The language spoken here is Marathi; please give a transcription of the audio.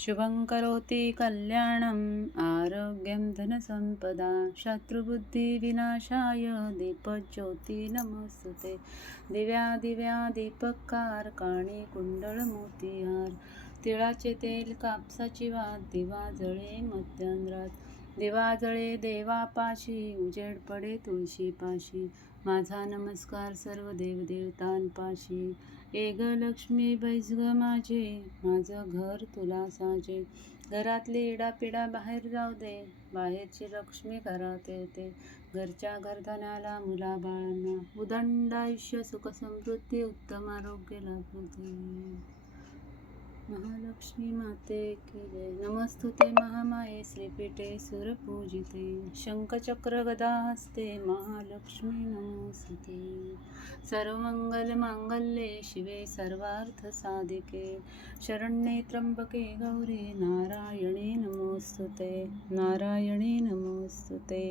शुभं करोति कल्याणम् आरोग्यं धनसम्पदा शत्रुबुद्धिविनाशाय दीपज्योती नमस्तुते दिव्या दिव्या दीपकारकाणी कुंडळ मोतीहार तिळाचे तेल कापसाची वात दिवा जळे मध्यांध्रात दिवा जळे देवापाशी उजेड पडे तुळशीपाशी माझा नमस्कार सर्व देवदेवतांपाशी ए ग लक्ष्मी बैस ग माझे माझं घर तुला साजे घरातली इडापिडा बाहेर जाऊ दे बाहेरची लक्ष्मी घरात येते घरच्या घरधनाला मुलाबाळांना उदंड आयुष्य सुख समृद्धी उत्तम आरोग्य लाभू दे महालक्ष्मी माते की जय नमस्तुते महामाये श्रीपीठे सुरपूजिते शंखचक्र गदा हस्ते महालक्ष्मी नमोस्तुते सर्वमंगल मांगल्ये शिवे सर्वार्थ साधिके शरण्ये त्र्यंबके गौरी नारायणी नमोस्तुते नारायणी नमोस्तुते।